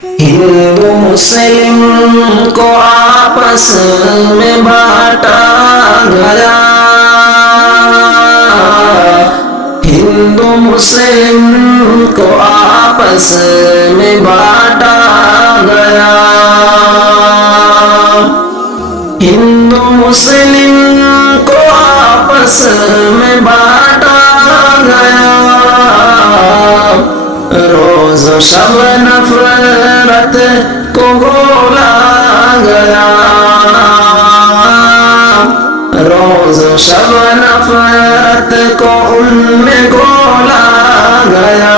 हिंदू मुस्लिम को आपस में बांटा गया। हिंदू मुस्लिम को आपस में बांटा गया। हिंदू मुस्लिम को आपस में बांटा गया। रोज शब नफरत को घोला गया। रोज शब नफरत को उनमें घोला गया।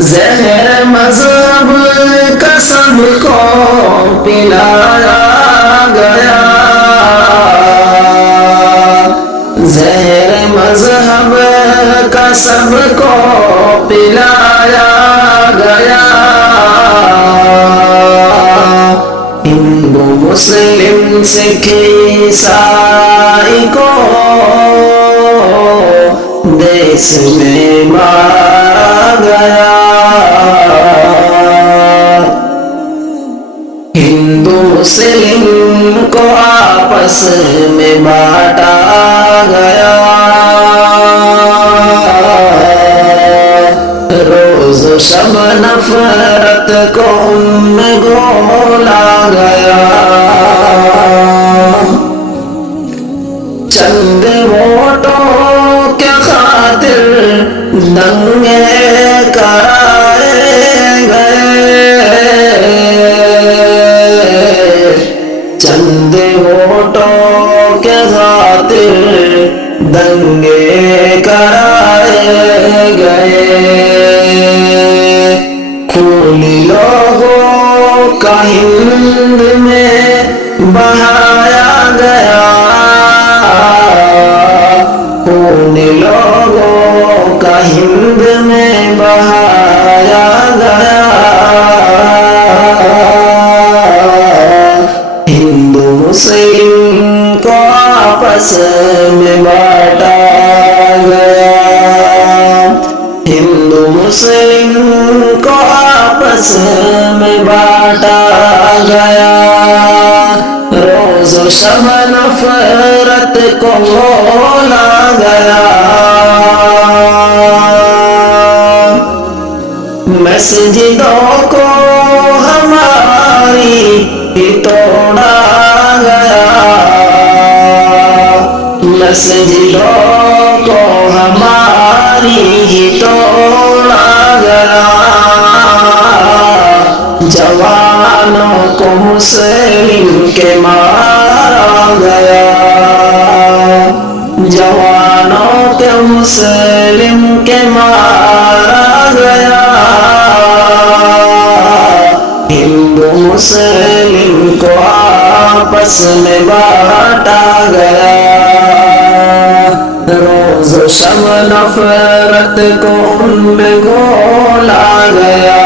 जहर मजहब का सबको पिलाया गया। जहर मजहब का सबको पिलाया गया। हिंदू मुस्लिम सिख ईसाई को देश में मारा गया। हिंदू मुस्लिम को आपस में बांटा गया। रोज शब नफरत को उनमें घोला गया। चंद वोटों के खातिर दंगे कराए गए। चंद वोटों के खातिर दंगे कराए गए। खून लोगों का हिंद में बहाया गया। खून लोगों का हिंद में बहाया गया। हिंदू मुस्लिम को आपस में बांटा गया। हिंदू मुस्लिम को आपस में बांटा गया। रोज शब नफरत को घोला गया। मस्जिदों को हमारी ही तोड़ा गया। मस्जिदों को हमारी ही तोड़ा गया। जवानों को मुस्लिम के मारा गया। जवानों के मुस्लिम के मारा गया। हिंदू मुस्लिम को आपस में बांटा गया। रोज शब नफरत को उनमें घोला गया।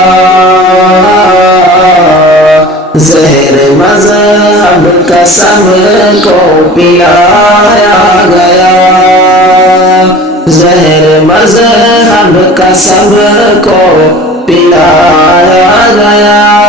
जहर मजहब का सबको पिलाया गया। जहर मजहब का सबको पिलाया गया।